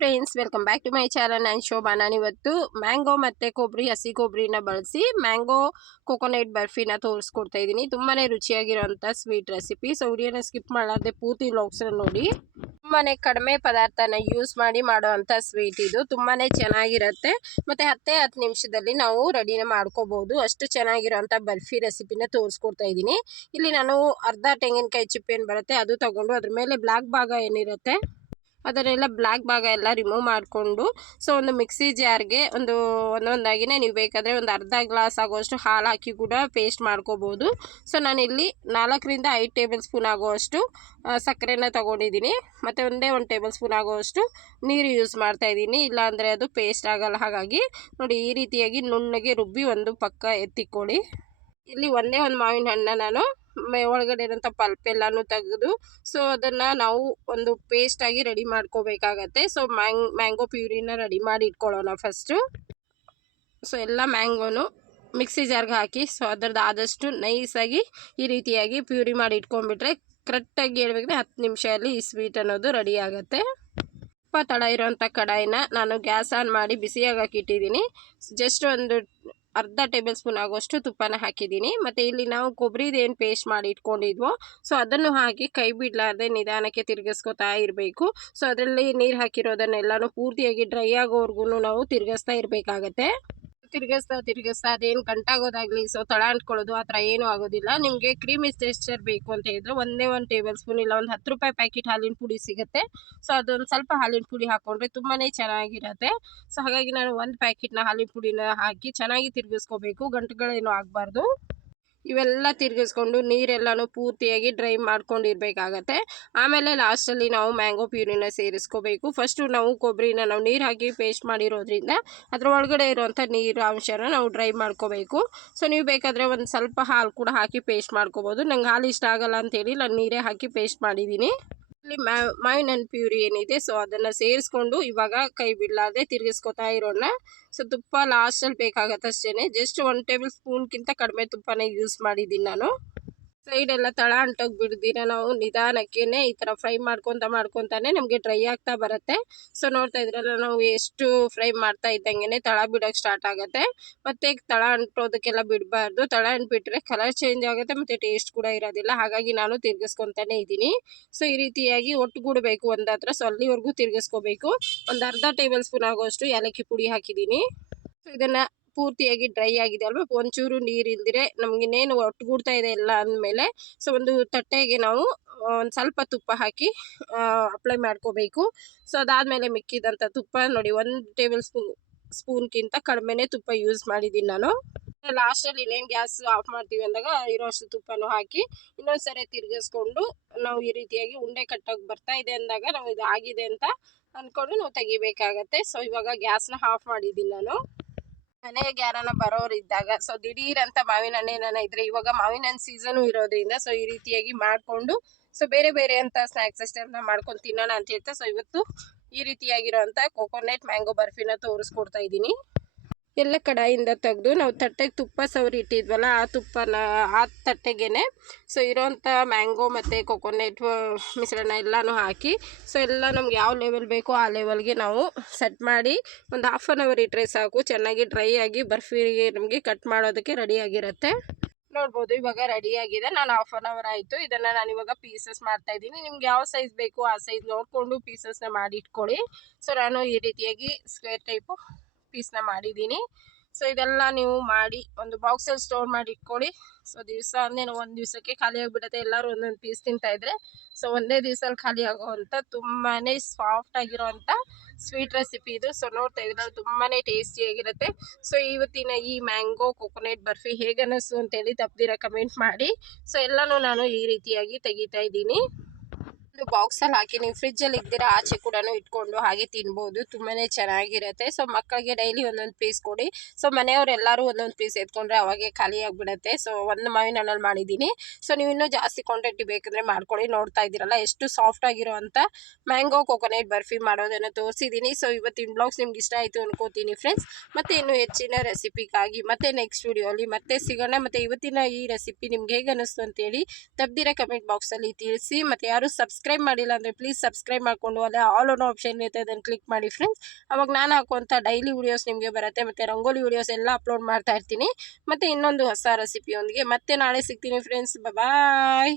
Friends welcome back to my channel ನಾನು ಶೋಭಾ ನಾನು ಇವತ್ತು ಮ್ಯಾಂಗೋ ಮತ್ತು ಕೊಬ್ಬರಿ ಹಸಿ ಕೊಬ್ಬರಿನ ಬಳಸಿ ಮ್ಯಾಂಗೋ ಕೋಕೋನಟ್ ಬರ್ಫಿನ ತೋರಿಸ್ಕೊಡ್ತಾ ಇದ್ದೀನಿ. ತುಂಬಾ ರುಚಿಯಾಗಿರೋಂಥ ಸ್ವೀಟ್ ರೆಸಿಪಿ ಸೊ ಸ್ಕಿಪ್ ಮಾಡದೆ ಪೂರ್ತಿ ವ್ಲಾಗ್ಸ್ನ ನೋಡಿ. ತುಂಬಾ ಕಡಿಮೆ ಪದಾರ್ಥನ ಯೂಸ್ ಮಾಡಿ ಮಾಡುವಂಥ ಸ್ವೀಟ್ ಇದು. ತುಂಬಾ ಚೆನ್ನಾಗಿರುತ್ತೆ. ಮತ್ತು ಹತ್ತೇ ಹತ್ತು ನಿಮಿಷದಲ್ಲಿ ನಾವು ರೆಡಿನ ಮಾಡ್ಕೋಬೋದು. ಅಷ್ಟು ಚೆನ್ನಾಗಿರೋಂಥ ಬರ್ಫಿ ರೆಸಿಪಿನ ತೋರಿಸ್ಕೊಡ್ತಾ ಇದ್ದೀನಿ. ಇಲ್ಲಿ ನಾನು ಅರ್ಧ ತೆಂಗಿನಕಾಯಿ ಚಿಪ್ಪೇನು ಬರುತ್ತೆ, ಅದು ತಗೊಂಡು ಅದ್ರ ಮೇಲೆ ಬ್ಲ್ಯಾಕ್ ಭಾಗ ಏನಿರುತ್ತೆ ಅದನ್ನೆಲ್ಲ ಬ್ಲ್ಯಾಕ್ ಭಾಗ ಎಲ್ಲ ರಿಮೂವ್ ಮಾಡಿಕೊಂಡು ಸೊ ಒಂದು ಮಿಕ್ಸಿ ಜಾರ್ಗೆ ಒಂದು ಒಂದೊಂದಾಗಿನೇ ನೀವು ಬೇಕಾದರೆ ಒಂದು ಅರ್ಧ ಗ್ಲಾಸ್ ಆಗುವಷ್ಟು ಹಾಲು ಹಾಕಿ ಕೂಡ ಪೇಸ್ಟ್ ಮಾಡ್ಕೋಬೋದು. ಸೊ ನಾನಿಲ್ಲಿ ನಾಲ್ಕರಿಂದ ಐದು ಟೇಬಲ್ ಸ್ಪೂನ್ ಆಗುವಷ್ಟು ಸಕ್ಕರೆನ ತಗೊಂಡಿದ್ದೀನಿ. ಮತ್ತು ಒಂದೇ ಒಂದು ಟೇಬಲ್ ಸ್ಪೂನ್ ಆಗುವಷ್ಟು ನೀರು ಯೂಸ್ ಮಾಡ್ತಾ ಇದ್ದೀನಿ. ಇಲ್ಲಾಂದರೆ ಅದು ಪೇಸ್ಟ್ ಆಗಲ್ಲ. ಹಾಗಾಗಿ ನೋಡಿ ಈ ರೀತಿಯಾಗಿ ನುಣ್ಣಗೆ ರುಬ್ಬಿ ಒಂದು ಪಕ್ಕ ಎತ್ತಿಕೊಳ್ಳಿ. ಇಲ್ಲಿ ಒಂದೇ ಒಂದು ಮಾವಿನ ಹಣ್ಣು ನಾನು ಒಳಗಡೆ ಇರೋಂಥ ಪಲ್ಪ್ ಎಲ್ಲಾನು ತೆಗೆದು ಸೊ ಅದನ್ನು ನಾವು ಒಂದು ಪೇಸ್ಟಾಗಿ ರೆಡಿ ಮಾಡ್ಕೋಬೇಕಾಗತ್ತೆ. ಸೊ ಮ್ಯಾಂಗ್ ಮ್ಯಾಂಗೋ ಪ್ಯೂರಿನ ರೆಡಿ ಮಾಡಿ ಇಟ್ಕೊಳ್ಳೋಣ ಫಸ್ಟು ಸೊ ಎಲ್ಲ ಮ್ಯಾಂಗೋನು ಮಿಕ್ಸಿ ಜಾರ್ಗೆ ಹಾಕಿ ಸೊ ಅದರದ್ದು ಆದಷ್ಟು ನೈಸಾಗಿ ಈ ರೀತಿಯಾಗಿ ಪ್ಯೂರಿ ಮಾಡಿ ಇಟ್ಕೊಂಡ್ಬಿಟ್ರೆ ಕರೆಕ್ಟಾಗಿ ಹೇಳ್ಬೇಕಂದ್ರೆ ಹತ್ತು ನಿಮಿಷದಲ್ಲಿ ಈ ಸ್ವೀಟ್ ಅನ್ನೋದು ರೆಡಿ ಆಗುತ್ತೆ. ತಡ ಇರೋಂಥ ಕಡಾಯಿನ ನಾನು ಗ್ಯಾಸ್ ಆನ್ ಮಾಡಿ ಬಿಸಿಯಾಗಿ ಹಾಕಿಟ್ಟಿದ್ದೀನಿ. ಜಸ್ಟ್ ಒಂದು ಅರ್ಧ ಟೇಬಲ್ ಸ್ಪೂನ್ ಆಗುವಷ್ಟು ತುಪ್ಪನ ಹಾಕಿದ್ದೀನಿ. ಮತ್ತು ಇಲ್ಲಿ ನಾವು ಕೊಬ್ಬರಿದು ಪೇಸ್ಟ್ ಮಾಡಿ ಇಟ್ಕೊಂಡಿದ್ವೋ ಸೊ ಅದನ್ನು ಹಾಕಿ ಕೈ ಬಿಡಲಾರ್ದೆ ನಿಧಾನಕ್ಕೆ ತಿರುಗಿಸ್ಕೊತಾ ಇರಬೇಕು. ಸೊ ಅದರಲ್ಲಿ ನೀರು ಹಾಕಿರೋದನ್ನೆಲ್ಲನೂ ಪೂರ್ತಿಯಾಗಿ ಡ್ರೈ ಆಗೋವರೆಗೂ ನಾವು ತಿರುಗಿಸ್ತಾ ಇರಬೇಕಾಗತ್ತೆ. ತಿರುಗಿಸ್ತಾ ತಿರುಗಿಸ್ತಾ ಅದೇನು ಗಂಟಾಗೋದಾಗಲಿ ಸೊ ತಳ ಅಂಟ್ಕೊಳ್ಳೋದು ಆ ಥರ ಏನೂ ಆಗೋದಿಲ್ಲ. ನಿಮಗೆ ಕ್ರೀಮಿ ಟೆಕ್ಸ್ಚರ್ ಬೇಕು ಅಂತ ಹೇಳಿದ್ರೆ ಒಂದೇ ಒಂದು ಟೇಬಲ್ ಸ್ಪೂನ್ ಇಲ್ಲ, ಒಂದು ಹತ್ತು ರೂಪಾಯಿ ಪ್ಯಾಕೆಟ್ ಹಾಲಿನ ಪುಡಿ ಸಿಗುತ್ತೆ. ಸೊ ಅದೊಂದು ಸ್ವಲ್ಪ ಹಾಲಿನ ಪುಡಿ ಹಾಕ್ಕೊಂಡ್ರೆ ತುಂಬಾ ಚೆನ್ನಾಗಿರುತ್ತೆ. ಸೊ ಹಾಗಾಗಿ ನಾನು ಒಂದು ಪ್ಯಾಕೆಟ್ನ ಹಾಲಿನ ಪುಡಿನ ಹಾಕಿ ಚೆನ್ನಾಗಿ ತಿರುಗಿಸ್ಕೋಬೇಕು. ಗಂಟುಗಳೇನು ಆಗಬಾರ್ದು. ಇವೆಲ್ಲ ತಿರುಗಿಸ್ಕೊಂಡು ನೀರೆಲ್ಲನೂ ಪೂರ್ತಿಯಾಗಿ ಡ್ರೈ ಮಾಡ್ಕೊಂಡಿರ್ಬೇಕಾಗತ್ತೆ. ಆಮೇಲೆ ಲಾಸ್ಟಲ್ಲಿ ನಾವು ಮ್ಯಾಂಗೋ ಪ್ಯೂರಿನ ಸೇರಿಸ್ಕೋಬೇಕು. ಫಸ್ಟು ನಾವು ಕೊಬ್ಬರಿನ ನಾವು ನೀರು ಹಾಕಿ ಪೇಸ್ಟ್ ಮಾಡಿರೋದ್ರಿಂದ ಅದರ ಒಳಗಡೆ ಇರುವಂಥ ನೀರು, ಅಂಶನ ನಾವು ಡ್ರೈ ಮಾಡ್ಕೋಬೇಕು. ಸೊ, ನೀವು ಬೇಕಾದರೆ ಒಂದು ಸ್ವಲ್ಪ ಹಾಲು ಕೂಡ ಹಾಕಿ ಪೇಸ್ಟ್ ಮಾಡ್ಕೋಬೋದು. ನಂಗೆ ಹಾಲು ಇಷ್ಟ ಆಗಲ್ಲ ಅಂತೇಳಿ ನಾನು ನೀರೇ ಹಾಕಿ ಪೇಸ್ಟ್ ಮಾಡಿದ್ದೀನಿ. ಮ್ಯಾ ಮಾವಿನ ಪ್ಯೂರಿ ಏನಿದೆ ಸೊ ಅದನ್ನು ಸೇರಿಸ್ಕೊಂಡು ಇವಾಗ ಕೈ ಬಿಡಲಾದೆ ತಿರುಗಿಸ್ಕೊತಾ ಇರೋಣ ಸೊ ತುಪ್ಪ ಲಾಸ್ಟಲ್ಲಿ ಬೇಕಾಗತ್ತೆ ಅಷ್ಟೇ ಜಸ್ಟ್ ಒನ್ ಟೇಬಲ್ ಸ್ಪೂನ್ಗಿಂತ ಕಡಿಮೆ ತುಪ್ಪನೇ ಯೂಸ್ ಮಾಡಿದ್ದೀನಿ ನಾನು. ಸೈಡೆಲ್ಲ ತಳ ಅಂಟೋಗಿ ಬಿಡ್ದಿರ ನಾವು ನಿಧಾನಕ್ಕೇನೆ ಈ ಥರ ಫ್ರೈ ಮಾಡ್ಕೊತ ಮಾಡ್ಕೊತಾನೆ ನಮಗೆ ಡ್ರೈ ಆಗ್ತಾ ಬರುತ್ತೆ. ಸೊ ನೋಡ್ತಾ ಇದ್ರಲ್ಲ ನಾವು ಎಷ್ಟು ಫ್ರೈ ಮಾಡ್ತಾ ಇದ್ದಂಗೆ ತಳ ಬಿಡೋಕ್ಕೆ ಸ್ಟಾರ್ಟ್ ಆಗುತ್ತೆ. ಮತ್ತು ತಳ ಅಂಟೋದಕ್ಕೆಲ್ಲ ಬಿಡಬಾರ್ದು. ತಳ ಅಂಟ್ಬಿಟ್ರೆ ಕಲರ್ ಚೇಂಜ್ ಆಗುತ್ತೆ ಮತ್ತು ಟೇಸ್ಟ್ ಕೂಡ ಇರೋದಿಲ್ಲ. ಹಾಗಾಗಿ ನಾನು ತಿರ್ಗಿಸ್ಕೊತಾನೆ ಇದ್ದೀನಿ. ಸೊ ಈ ರೀತಿಯಾಗಿ ಒಟ್ಟುಗೂಡಬೇಕು ಒಂದು ಹತ್ರ. ಸೊ ಅಲ್ಲಿವರೆಗೂ ತಿರ್ಗಿಸ್ಕೋಬೇಕು. ಒಂದು ಅರ್ಧ ಟೇಬಲ್ ಸ್ಪೂನ್ ಆಗೋಷ್ಟು ಏಲಕ್ಕಿ ಪುಡಿ ಹಾಕಿದ್ದೀನಿ. ಸೊ ಇದನ್ನು ಪೂರ್ತಿಯಾಗಿ ಡ್ರೈ ಆಗಿದೆ ಅಲ್ವಾ? ಒಂಚೂರು ನೀರು ಇಲ್ದಿರೆ ಇನ್ನೇನು ಒಟ್ಟುಗೂಡ್ತಾ ಇದೆ ಎಲ್ಲ ಅಂದಮೇಲೆ ಸೊ ಒಂದು ತಟ್ಟೆಗೆ ನಾವು ಒಂದು ಸ್ವಲ್ಪ ತುಪ್ಪ ಹಾಕಿ ಅಪ್ಲೈ ಮಾಡ್ಕೋಬೇಕು. ಸೊ ಅದಾದಮೇಲೆ ಮಿಕ್ಕಿದಂಥ ತುಪ್ಪ ನೋಡಿ, ಒಂದು ಟೇಬಲ್ ಸ್ಪೂನ್ ಸ್ಪೂನ್ಗಿಂತ ಕಡಿಮೆನೇ ತುಪ್ಪ ಯೂಸ್ ಮಾಡಿದ್ದೀನಿ ನಾನು. ಲಾಸ್ಟಲ್ಲಿ ಇನ್ನೇನು ಗ್ಯಾಸ್ ಆಫ್ ಮಾಡ್ತೀವಿ ಅಂದಾಗ ಇರೋಷ್ಟು ತುಪ್ಪನೂ ಹಾಕಿ ಇನ್ನೊಂದು ಸರಿ ತಿರುಗಿಸ್ಕೊಂಡು ನಾವು ಈ ರೀತಿಯಾಗಿ ಉಂಡೆ ಕಟ್ಟೋಕೆ ಬರ್ತಾ ಇದೆ ಅಂದಾಗ ನಾವು ಇದು ಆಗಿದೆ ಅಂತ ಅಂದ್ಕೊಂಡು ನಾವು ತೆಗಿಬೇಕಾಗತ್ತೆ. ಸೊ ಇವಾಗ ಗ್ಯಾಸ್ನ ಆಫ್ ಮಾಡಿದ್ದೀನಿ ನಾನು. ಮನೆಗೆ ಯಾರನ ಬರೋರು ಇದ್ದಾಗ ಸೊ ದಿಢೀರ್ ಅಂತ ಮಾವಿನ ಹಣ್ಣೇನ ಇದ್ರೆ ಇವಾಗ ಮಾವಿನ ಹಣ್ಣು ಸೀಸನ್ ಇರೋದ್ರಿಂದ ಸೊ ಈ ರೀತಿಯಾಗಿ ಮಾಡಿಕೊಂಡು ಸೊ ಬೇರೆ ಬೇರೆ ಅಂತ ಸ್ನ್ಯಾಕ್ಸ್ ಅಷ್ಟೆಲ್ಲ ಮಾಡ್ಕೊಂಡು ತಿನ್ನೋಣ ಅಂತ ಹೇಳ್ತಾ ಸೊ ಇವತ್ತು ಈ ರೀತಿಯಾಗಿರೋಂಥ ಕೋಕೋನಟ್ ಮ್ಯಾಂಗೋ ಬರ್ಫಿನ ತೋರಿಸ್ಕೊಡ್ತಾ ಇದ್ದೀನಿ. ಎಲ್ಲ ಕಡಾಯಿಂದ ತೆಗೆದು ನಾವು ತಟ್ಟೆಗೆ ತುಪ್ಪ ಸವರಿ ಇಟ್ಟಿದ್ವಲ್ಲ, ಆ ತುಪ್ಪನ, ಆ ತಟ್ಟೆಗೇ ಸೊ ಇರೋಂಥ ಮ್ಯಾಂಗೋ ಮತ್ತು ಕೊಕೊನೆಟ್ ಮಿಶ್ರಣ ಎಲ್ಲನೂ ಹಾಕಿ ಸೊ ಎಲ್ಲ ನಮ್ಗೆ ಯಾವ ಲೆವೆಲ್ ಬೇಕೋ ಆ ಲೆವೆಲ್ಗೆ ನಾವು ಸೆಟ್ ಮಾಡಿ, ಒಂದು ಹಾಫ್ ಆನ್ ಅವರ್ ಇಟ್ಟರೆ ಸಾಕು, ಚೆನ್ನಾಗಿ ಡ್ರೈ ಆಗಿ ಬರ್ಫಿಗೆ ನಮಗೆ ಕಟ್ ಮಾಡೋದಕ್ಕೆ ರೆಡಿಯಾಗಿರುತ್ತೆ ನೋಡ್ಬೋದು, ಇವಾಗ ರೆಡಿಯಾಗಿದೆ ನಾನು ಹಾಫ್ ಆನ್ ಅವರ್ ಆಯಿತು, ಇದನ್ನು ನಾನು ಇವಾಗ ಪೀಸಸ್ ಮಾಡ್ತಾ ಇದ್ದೀನಿ, ನಿಮ್ಗೆ ಯಾವ ಸೈಜ್ ಬೇಕು ಆ ಸೈಜ್ ನೋಡಿಕೊಂಡು ಪೀಸಸ್ನ ಮಾಡಿ ಇಟ್ಕೊಳ್ಳಿ. ಸೊ ನಾನು ಈ ರೀತಿಯಾಗಿ ಸ್ಕ್ವೇರ್ ಟೈಪು ಪೀಸ್ನ ಮಾಡಿದ್ದೀನಿ. ಸೊ ಇದೆಲ್ಲ ನೀವು ಮಾಡಿ ಒಂದು ಬಾಕ್ಸಲ್ಲಿ ಸ್ಟೋರ್ ಮಾಡಿ ಇಟ್ಕೊಳ್ಳಿ. ಸೊ ದಿವಸ ಅಂದೇನು ಒಂದು ದಿವಸಕ್ಕೆ ಖಾಲಿ ಆಗಿಬಿಡುತ್ತೆ. ಎಲ್ಲರೂ ಒಂದೊಂದು ಪೀಸ್ ತಿಂತಾಯಿದ್ರೆ ಸೊ ಒಂದೇ ದಿವಸದಲ್ಲಿ ಖಾಲಿ ಆಗೋವಂಥ ತುಂಬಾ ಸಾಫ್ಟ್ ಆಗಿರೋವಂಥ ಸ್ವೀಟ್ ರೆಸಿಪಿ ಇದು. ಸೊ ನೋಡ್ತಾ ಇದ್ರೆ ತುಂಬಾ ಟೇಸ್ಟಿಯಾಗಿರುತ್ತೆ ಸೊ ಇವತ್ತಿನ ಈ ಮ್ಯಾಂಗೋ ಕೊಕೊನೆಟ್ ಬರ್ಫಿ ಹೇಗನಸು ಅನ್ನಿಸ್ತು ಅಂತೇಳಿ ತಪ್ಪದಿರ ಕಮೆಂಟ್ ಮಾಡಿ. ಸೊ ಎಲ್ಲನೂ ನಾನು ಈ ರೀತಿಯಾಗಿ ತೆಗಿತಾ ಇದ್ದೀನಿ. ಒಂದು ಬಾಕ್ಸಲ್ಲಿ ಹಾಕಿ ನೀವು ಫ್ರಿಜ್ಜಲ್ಲಿ ಇದ್ದಿರ ಆಚೆ ಕೂಡ ಇಟ್ಕೊಂಡು ಹಾಗೆ ತಿನ್ಬೋದು. ತುಂಬಾ ಚೆನ್ನಾಗಿರುತ್ತೆ. ಸೊ ಮಕ್ಕಳಿಗೆ ಡೈಲಿ ಒಂದೊಂದು ಪೀಸ್ ಕೊಡಿ. ಸೊ ಮನೆಯವರೆಲ್ಲರೂ ಒಂದೊಂದು ಪೀಸ್ ಎತ್ಕೊಂಡ್ರೆ ಅವಾಗೆ ಖಾಲಿ ಆಗಿಬಿಡುತ್ತೆ. ಸೊ ಒಂದು ಮಾವಿನ ಹಣ್ಣಲ್ಲಿ ಮಾಡಿದ್ದೀನಿ. ಸೊ ನೀವು ಇನ್ನೂ ಜಾಸ್ತಿ ಕ್ವಾಂಟಿಟಿ ಬೇಕಂದರೆ ಮಾಡ್ಕೊಳ್ಳಿ. ನೋಡ್ತಾ ಇದ್ದೀರಲ್ಲ, ಎಷ್ಟು ಸಾಫ್ಟ್ ಆಗಿರೋ ಅಂಥ ಮ್ಯಾಂಗೋ ಕೋಕೋನಟ್ ಬರ್ಫಿ ಮಾಡೋದನ್ನು ತೋರಿಸಿದ್ದೀನಿ. ಸೊ ಇವತ್ತಿನ ಬ್ಲಾಗ್ಸ್ ನಿಮ್ಗೆ ಇಷ್ಟ ಆಯಿತು ಅನ್ಕೋತೀನಿ ಫ್ರೆಂಡ್ಸ್ ಮತ್ತು ಇನ್ನು ಹೆಚ್ಚಿನ ರೆಸಿಪಿಗಾಗಿ ಮತ್ತೆ ನೆಕ್ಸ್ಟ್ ವಿಡಿಯೋಲಿ ಮತ್ತೆ ಸಿಗೋಣ. ಮತ್ತು ಇವತ್ತಿನ ಈ ರೆಸಿಪಿ ನಿಮ್ಗೆ ಹೇಗೆ ಅನ್ನಿಸ್ತು ಅಂತೇಳಿ ತಪ್ಪದಿರ ಕಮೆಂಟ್ ಬಾಕ್ಸಲ್ಲಿ ತಿಳಿಸಿ. ಮತ್ತು ಯಾರು ಸಬ್ಸ್ಕ್ರೈಬ್ ಮಾಡಿಲ್ಲ ಅಂದರೆ ಪ್ಲೀಸ್ ಸಬ್ಸ್ಕ್ರೈಬ್ ಮಾಡಿಕೊಂಡು ಅಲ್ಲೇ ಆಲ್ ಅನ್ನೋ ಆಪ್ಷನ್ ಇರುತ್ತೆ ಅದನ್ನು ಕ್ಲಿಕ್ ಮಾಡಿ ಫ್ರೆಂಡ್ಸ್ ಅವಾಗ ನಾನು ಹಾಕುವಂಥ ಡೈಲಿ ವಿಡಿಯೋಸ್ ನಿಮಗೆ ಬರುತ್ತೆ, ಮತ್ತು ರಂಗೋಲಿ ವಿಡಿಯೋಸ್ ಎಲ್ಲ ಅಪ್ಲೋಡ್ ಮಾಡ್ತಾ ಇರ್ತೀನಿ. ಮತ್ತು ಇನ್ನೊಂದು ಹೊಸ ರೆಸಿಪಿಯೊಂದಿಗೆ ಮತ್ತೆ ನಾಳೆ ಸಿಗ್ತೀನಿ ಫ್ರೆಂಡ್ಸ್ ಬಾಯ್